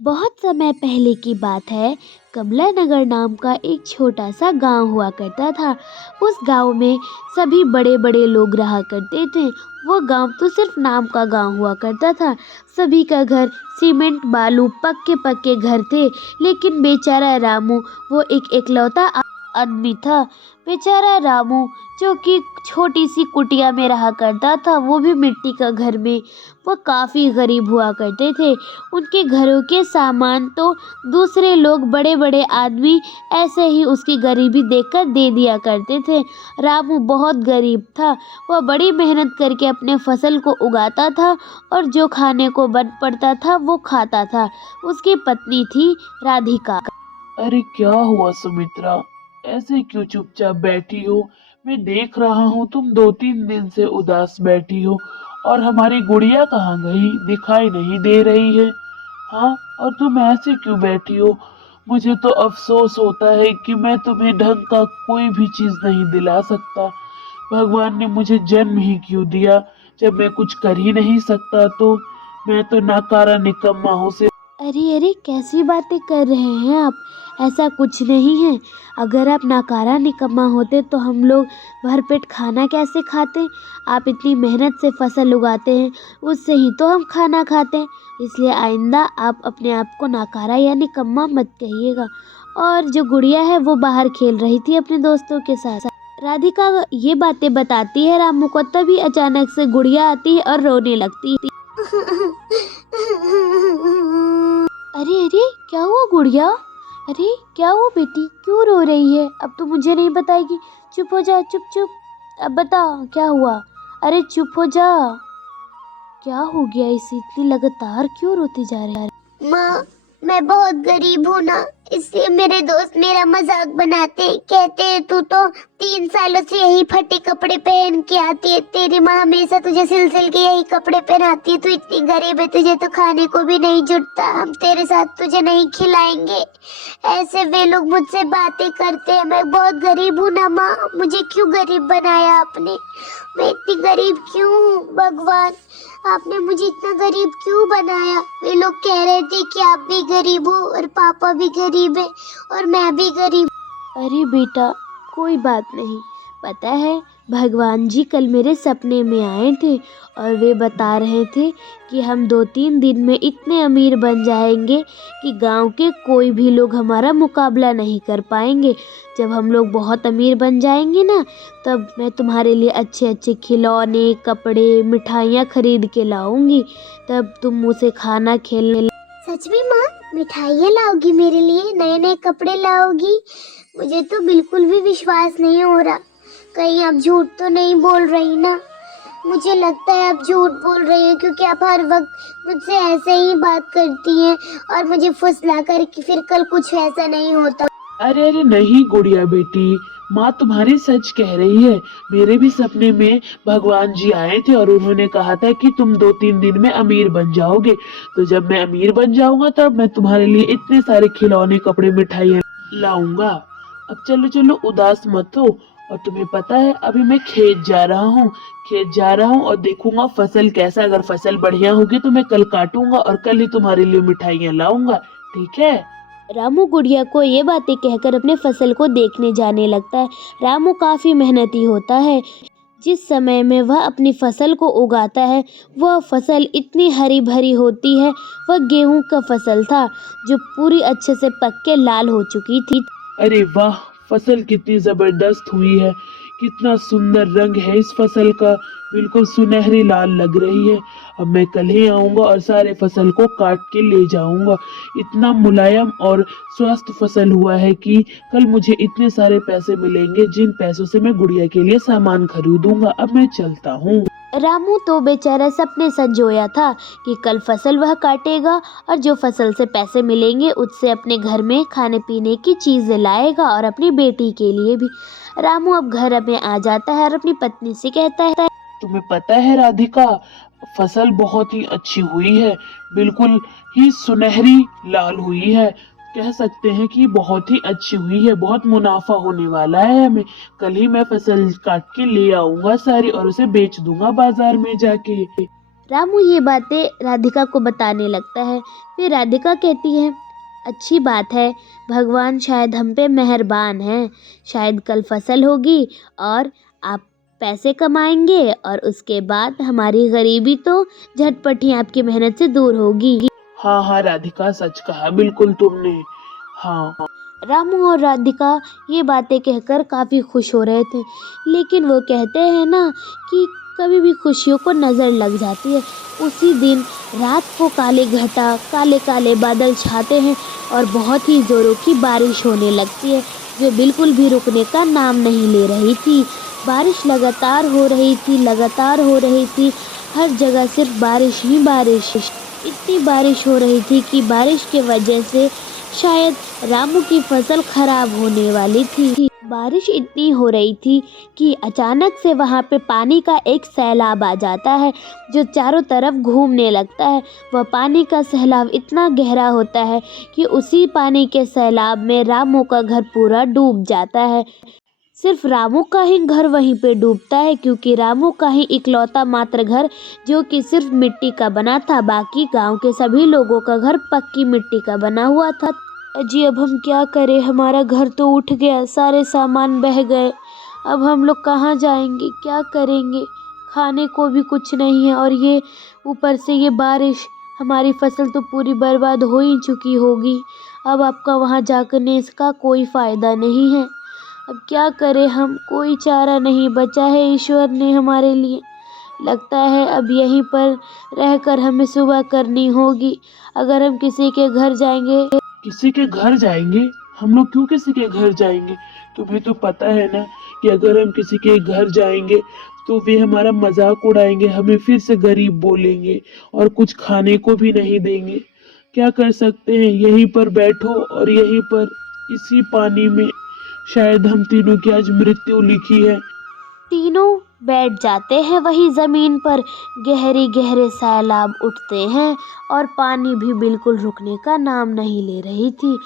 बहुत समय पहले की बात है। कमला नगर नाम का एक छोटा सा गांव हुआ करता था। उस गांव में सभी बड़े बड़े लोग रहा करते थे। वो गांव तो सिर्फ नाम का गांव हुआ करता था। सभी का घर सीमेंट बालू पक्के पक्के घर थे। लेकिन बेचारा रामू वो एक एकलौता आदमी था। बेचारा रामू जो कि छोटी सी कुटिया में रहा करता था, वो भी मिट्टी का घर में। वो काफ़ी गरीब हुआ करते थे। उनके घरों के सामान तो दूसरे लोग बड़े बड़े आदमी ऐसे ही उसकी गरीबी देखकर दे दिया करते थे। रामू बहुत गरीब था। वह बड़ी मेहनत करके अपने फसल को उगाता था और जो खाने को बन पड़ता था वो खाता था। उसकी पत्नी थी राधिका। अरे क्या हुआ सुमित्रा? ऐसे क्यों चुपचाप बैठी हो? मैं देख रहा हूँ तुम 2-3 दिन से उदास बैठी हो। और हमारी गुड़िया कहाँ गई? दिखाई नहीं दे रही है। हाँ, और तुम ऐसे क्यों बैठी हो? मुझे तो अफसोस होता है कि मैं तुम्हें ढंग का कोई भी चीज नहीं दिला सकता। भगवान ने मुझे जन्म ही क्यों दिया जब मैं कुछ कर ही नहीं सकता? तो मैं तो नाकारा निकम्मा हूँ। अरे अरे, कैसी बातें कर रहे हैं आप? ऐसा कुछ नहीं है। अगर आप नाकारा निकम्मा होते तो हम लोग भरपेट खाना कैसे खाते? आप इतनी मेहनत से फसल उगाते हैं, उससे ही तो हम खाना खाते हैं। इसलिए आइंदा आप अपने आप को नाकारा या निकम्मा मत कहिएगा। और जो गुड़िया है वो बाहर खेल रही थी अपने दोस्तों के साथ। राधिका ये बातें बताती है रामू को, तभी अचानक से गुड़िया आती है और रोने लगती है। अरे अरे, क्या हुआ गुड़िया? अरे क्या हुआ बेटी, क्यों रो रही है? अब तो मुझे नहीं बताएगी। चुप हो जा, चुप चुप। अब बता क्या हुआ। अरे चुप हो जा। क्या हो गया इसे, इतनी लगातार क्यों रोती जा रही है? माँ, मैं बहुत गरीब हूँ ना, इसलिए मेरे दोस्त मेरा मजाक बनाते हैं। कहते हैं तू तो 3 सालों से यही फटे कपड़े पहन के आती है, तेरी माँ हमेशा तुझे सिल सिल के यही कपड़े पहनाती है, तू इतनी गरीब है, तुझे तो खाने को भी नहीं जुटता, हम तेरे साथ तुझे नहीं खिलाएंगे। ऐसे वे लोग मुझसे बातें करते हैं। मैं बहुत गरीब हूँ ना माँ, मुझे क्यों गरीब बनाया आपने? मैं इतनी गरीब क्यों हूँ भगवान? आपने मुझे इतना गरीब क्यों बनाया? वे लोग कह रहे थे कि आप भी गरीब हो और पापा भी गरीब है और मैं भी गरीब। अरे बेटा, कोई बात नहीं। पता है, भगवान जी कल मेरे सपने में आए थे और वे बता रहे थे कि हम 2-3 दिन में इतने अमीर बन जाएंगे कि गांव के कोई भी लोग हमारा मुकाबला नहीं कर पाएंगे। जब हम लोग बहुत अमीर बन जाएंगे ना, तब मैं तुम्हारे लिए अच्छे अच्छे खिलौने, कपड़े, मिठाइयाँ खरीद के लाऊंगी। तब तुम मुझसे खाना खेलने। सच में माँ, मिठाइयाँ लाओगी मेरे लिए, नए नए कपड़े लाओगी? मुझे तो बिल्कुल भी विश्वास नहीं हो रहा। कहीं आप झूठ तो नहीं बोल रही ना? मुझे लगता है आप झूठ बोल रही हैं, क्योंकि आप हर वक्त मुझसे ऐसे ही बात करती हैं और मुझे फुसला कर कि फिर कल कुछ ऐसा नहीं होता। अरे अरे नहीं गुड़िया बेटी, माँ तुम्हारी सच कह रही है। मेरे भी सपने में भगवान जी आए थे और उन्होंने कहा था कि तुम 2-3 दिन में अमीर बन जाओगे। तो जब मैं अमीर बन जाऊंगा तब मैं तुम्हारे लिए इतने सारे खिलौने, कपड़े, मिठाइयाँ लाऊंगा। अब चलो चलो उदास मत हो। और तुम्हें पता है अभी मैं खेत जा रहा हूँ। खेत जा रहा हूँ और देखूंगा फसल कैसा। अगर फसल बढ़िया होगी तो मैं कल काटूंगा और कल ही तुम्हारे लिए मिठाइयाँ लाऊंगा। ठीक है? रामू गुड़िया को ये बातें कहकर अपने फसल को देखने जाने लगता है। रामू काफ़ी मेहनती होता है। जिस समय में वह अपनी फसल को उगाता है, वह फसल इतनी हरी भरी होती है। वह गेहूं का फसल था जो पूरी अच्छे से पक के लाल हो चुकी थी। अरे वाह, फसल कितनी जबरदस्त हुई है। कितना सुंदर रंग है इस फसल का। बिल्कुल सुनहरी लाल लग रही है। अब मैं कल ही आऊंगा और सारे फसल को काट के ले जाऊंगा। इतना मुलायम और स्वस्थ फसल हुआ है कि कल मुझे इतने सारे पैसे मिलेंगे, जिन पैसों से मैं गुड़िया के लिए सामान खरीदूंगा। अब मैं चलता हूँ। रामू तो बेचारा सपने संजोया था कि कल फसल वह काटेगा और जो फसल से पैसे मिलेंगे उससे अपने घर में खाने पीने की चीज़ें लाएगा और अपनी बेटी के लिए भी। रामू अब घर में आ जाता है और अपनी पत्नी से कहता है। तुम्हें पता है राधिका, फसल बहुत ही अच्छी हुई है। बिल्कुल ही सुनहरी लाल हुई है। कह सकते हैं कि बहुत ही अच्छी हुई है। बहुत मुनाफा होने वाला है हमें। कल ही मैं फसल काट के ले आऊंगा सारी और उसे बेच दूंगा बाजार में जाके। रामू ये बातें राधिका को बताने लगता है। फिर राधिका कहती है, अच्छी बात है, भगवान शायद हम पे मेहरबान हैं। शायद कल फसल होगी और आप पैसे कमाएंगे और उसके बाद हमारी गरीबी तो झटपट ही आपकी मेहनत से दूर होगी। हाँ हाँ राधिका, सच कहा बिल्कुल तुमने। हाँ। रामू और राधिका ये बातें कहकर काफ़ी खुश हो रहे थे, लेकिन वो कहते हैं ना कि कभी भी खुशियों को नज़र लग जाती है। उसी दिन रात को काले घटा काले काले बादल छाते हैं और बहुत ही ज़ोरों की बारिश होने लगती है, जो बिल्कुल भी रुकने का नाम नहीं ले रही थी। बारिश लगातार हो रही थी, हर जगह सिर्फ बारिश ही बारिश। इतनी बारिश हो रही थी कि बारिश की वजह से शायद रामू की फसल खराब होने वाली थी। बारिश इतनी हो रही थी कि अचानक से वहाँ पे पानी का एक सैलाब आ जाता है, जो चारों तरफ घूमने लगता है। वह पानी का सैलाब इतना गहरा होता है कि उसी पानी के सैलाब में रामू का घर पूरा डूब जाता है। सिर्फ रामू का ही घर वहीं पे डूबता है, क्योंकि रामू का ही इकलौता मात्र घर जो कि सिर्फ मिट्टी का बना था। बाकी गांव के सभी लोगों का घर पक्की मिट्टी का बना हुआ था। अजी अब हम क्या करें, हमारा घर तो उठ गया, सारे सामान बह गए, अब हम लोग कहाँ जाएंगे, क्या करेंगे, खाने को भी कुछ नहीं है और ये ऊपर से ये बारिश, हमारी फसल तो पूरी बर्बाद हो ही चुकी होगी। अब आपका वहाँ जाकर इसका कोई फ़ायदा नहीं है। अब क्या करें हम, कोई चारा नहीं बचा है ईश्वर ने हमारे लिए। लगता है अब यहीं पर रहकर हमें सुबह करनी होगी। अगर हम किसी के घर जाएंगे। किसी के घर जाएंगे? हम लोग क्यों किसी के घर जाएंगे? तुम्हें तो पता है ना कि अगर हम किसी के घर जाएंगे तो वे हमारा मजाक उड़ाएंगे, हमें फिर से गरीब बोलेंगे और कुछ खाने को भी नहीं देंगे। क्या कर सकते हैं, यहीं पर बैठो और यहीं पर इसी पानी में शायद हम तीनों की आज मृत्यु लिखी है। तीनों बैठ जाते हैं वही ज़मीन पर। गहरे सैलाब उठते हैं और पानी भी बिल्कुल रुकने का नाम नहीं ले रही थी।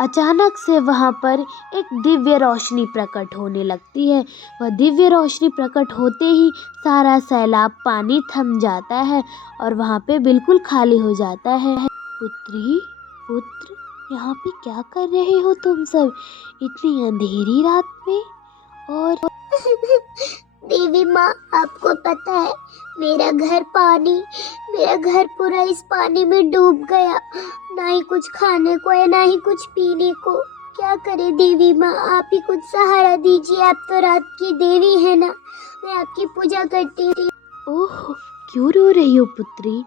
अचानक से वहाँ पर एक दिव्य रोशनी प्रकट होने लगती है। वह दिव्य रोशनी प्रकट होते ही सारा सैलाब पानी थम जाता है और वहाँ पे बिल्कुल खाली हो जाता है। पुत्र, यहाँ पे क्या कर रहे हो तुम सब इतनी अंधेरी रात में? और देवी माँ, आपको पता है मेरा घर पूरा इस पानी में डूब गया। ना ही कुछ खाने को है, ना ही कुछ पीने को। क्या करे देवी माँ, आप ही कुछ सहारा दीजिए। आप तो रात की देवी है ना, मैं आपकी पूजा करती हूँ। ओह, क्यों रो रही हो पुत्री?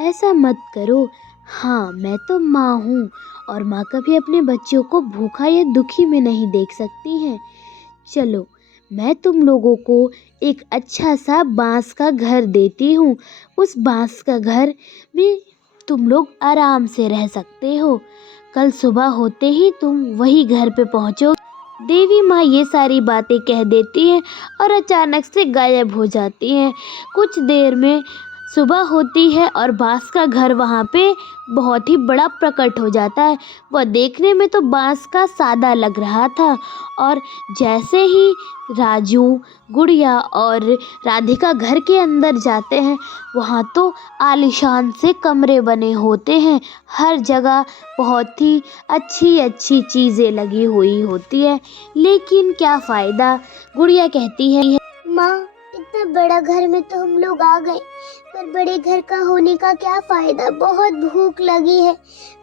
ऐसा मत करो। हाँ, मैं तो माँ हूँ और माँ कभी अपने बच्चों को भूखा या दुखी में नहीं देख सकती हैं। चलो, मैं तुम लोगों को एक अच्छा सा बांस का घर देती हूँ। उस बांस का घर में तुम लोग आराम से रह सकते हो। कल सुबह होते ही तुम वही घर पे पहुँचो। देवी माँ ये सारी बातें कह देती हैं और अचानक से गायब हो जाती हैं। कुछ देर में सुबह होती है और बांस का घर वहाँ पे बहुत ही बड़ा प्रकट हो जाता है। वह देखने में तो बांस का सादा लग रहा था और जैसे ही राजू, गुड़िया और राधिका घर के अंदर जाते हैं, वहाँ तो आलीशान से कमरे बने होते हैं। हर जगह बहुत ही अच्छी चीज़ें लगी हुई होती है, लेकिन क्या फ़ायदा। गुड़िया कहती है, माँ, इतना बड़ा घर में तो हम लोग आ गए, पर बड़े घर का होने का क्या फायदा। बहुत भूख लगी है,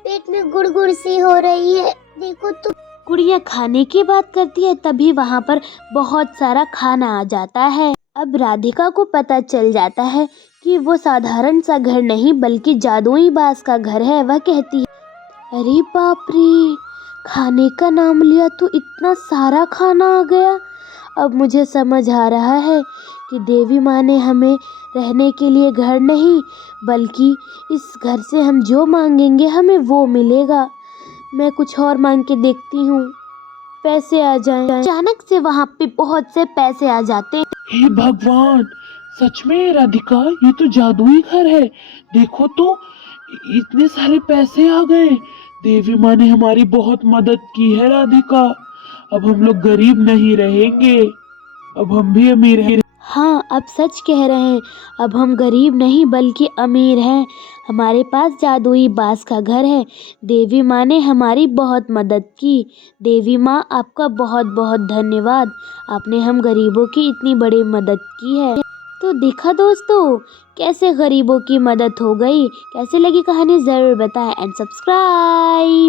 पेट में गुड़गुड़ सी हो रही है। देखो तो। गुड़िया खाने की बात करती है, तभी वहाँ पर बहुत सारा खाना आ जाता है। अब राधिका को पता चल जाता है कि वो साधारण सा घर नहीं बल्कि जादुई बांस का घर है। वह कहती है, अरे बाप रे, खाने का नाम लिया तो इतना सारा खाना आ गया। अब मुझे समझ आ रहा है कि देवी माँ ने हमें रहने के लिए घर नहीं, बल्कि इस घर से हम जो मांगेंगे हमें वो मिलेगा। मैं कुछ और मांग के देखती हूँ, पैसे आ जाएं। अचानक से वहाँ पे बहुत से पैसे आ जाते हैं। हे भगवान, सच में राधिका, ये तो जादुई घर है। देखो तो, इतने सारे पैसे आ गए। देवी माँ ने हमारी बहुत मदद की है राधिका। अब हम लोग गरीब नहीं रहेंगे, अब हम भी अमीर हैं। हाँ, आप सच कह रहे हैं। अब हम गरीब नहीं बल्कि अमीर हैं। हमारे पास जादुई बांस का घर है। देवी माँ ने हमारी बहुत मदद की। देवी माँ, आपका बहुत बहुत धन्यवाद। आपने हम गरीबों की इतनी बड़ी मदद की है। तो देखा दोस्तों, कैसे गरीबों की मदद हो गई। कैसे लगी कहानी ज़रूर बताएं एंड सब्सक्राइब।